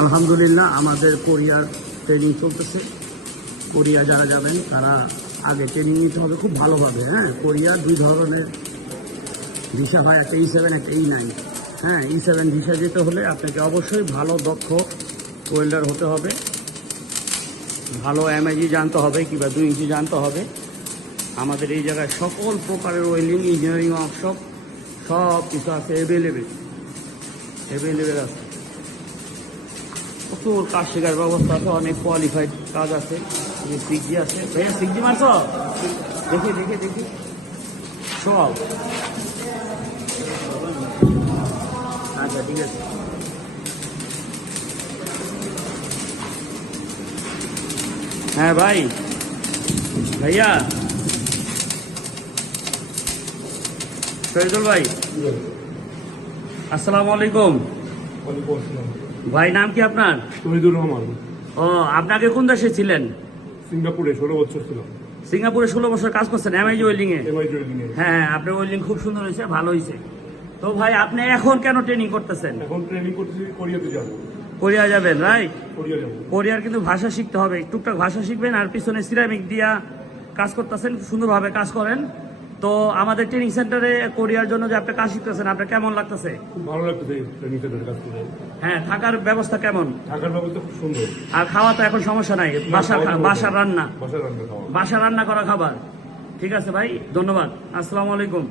আলহামদুলিল্লাহ আমাদের কোরিয়ার ট্রেনিং চলতেছে। কোরিয়া যারা যাবেন তারা আগে ট্রেনিং নিতে হবে খুব ভালোভাবে। হ্যাঁ, কোরিয়ার দুই ধরনের ভিসা হয়, একটা E7 একটা E9। হ্যাঁ, E7 ভিসা যেতে হলে আপনাকে অবশ্যই ভালো দক্ষ ওয়েল্ডার হতে হবে, ভালো MIG জানতে হবে কিংবা 2 ইঞ্চি জানতে হবে। আমাদের এই জায়গায় সকল প্রকারের ওয়েল্ডিং ইঞ্জিনিয়ারিং ওয়ার্কশপ সব কিছু আছে, অ্যাভেলেবেল আছে। প্রচুর কাজ শেখার ব্যবস্থা আছে, অনেক কোয়ালিফাইড কাজ আছে। সিগজি আছে ভাইয়া, সিগজি মারছ? দেখি সব। আচ্ছা ঠিক আছে। হ্যাঁ ভাইয়া শহীদুল ভাই, আসসালামু আলাইকুম। ভাই নাম কি আপনার? শহীদুর রহমান। ও, আপনাকে কোন দেশে ছিলেন? সিঙ্গাপুরে 16 বছর ছিলাম। সিঙ্গাপুরে 16 বছর কাজ করছেন MIG ওয়েল্ডিং এ? MIG ওয়েল্ডিং এ। হ্যাঁ, আপনার ওয়েল্ডিং খুব সুন্দর হয়েছে, ভালো হয়েছে। তো ভাই আপনি এখন কেন ট্রেনিং করতেছেন? এখন ট্রেনিং করতেছি, কোরিয়াতে যাব। কোরিয়া যাবেন, রাইট? কোরিয়া যাব। কোরিয়ার কিন্তু ভাষা শিখতে হবে, টুকটাক ভাষা শিখবেন। আর পিছনে সিরামিক দিয়া কাজ করতেছেন, সুন্দরভাবে কাজ করেন। তো আমাদের ট্রেনিং সেন্টারে কোরিয়ার জন্য যে আপনি কাজ শিখতেছেন, আপনার কেমন লাগতেছে? খুব ভালো লাগতেছে ট্রেনিং সেন্টারে কাজ করে। হ্যাঁ, থাকার ব্যবস্থা কেমন? থাকার ব্যবস্থা খুব সুন্দর। আর খাওয়া তো এখন সমস্যা নাই, বাসার রান্না খাওয়া, বাসার রান্না করা খাবার। ঠিক আছে ভাই, ধন্যবাদ। আসসালামু আলাইকুম।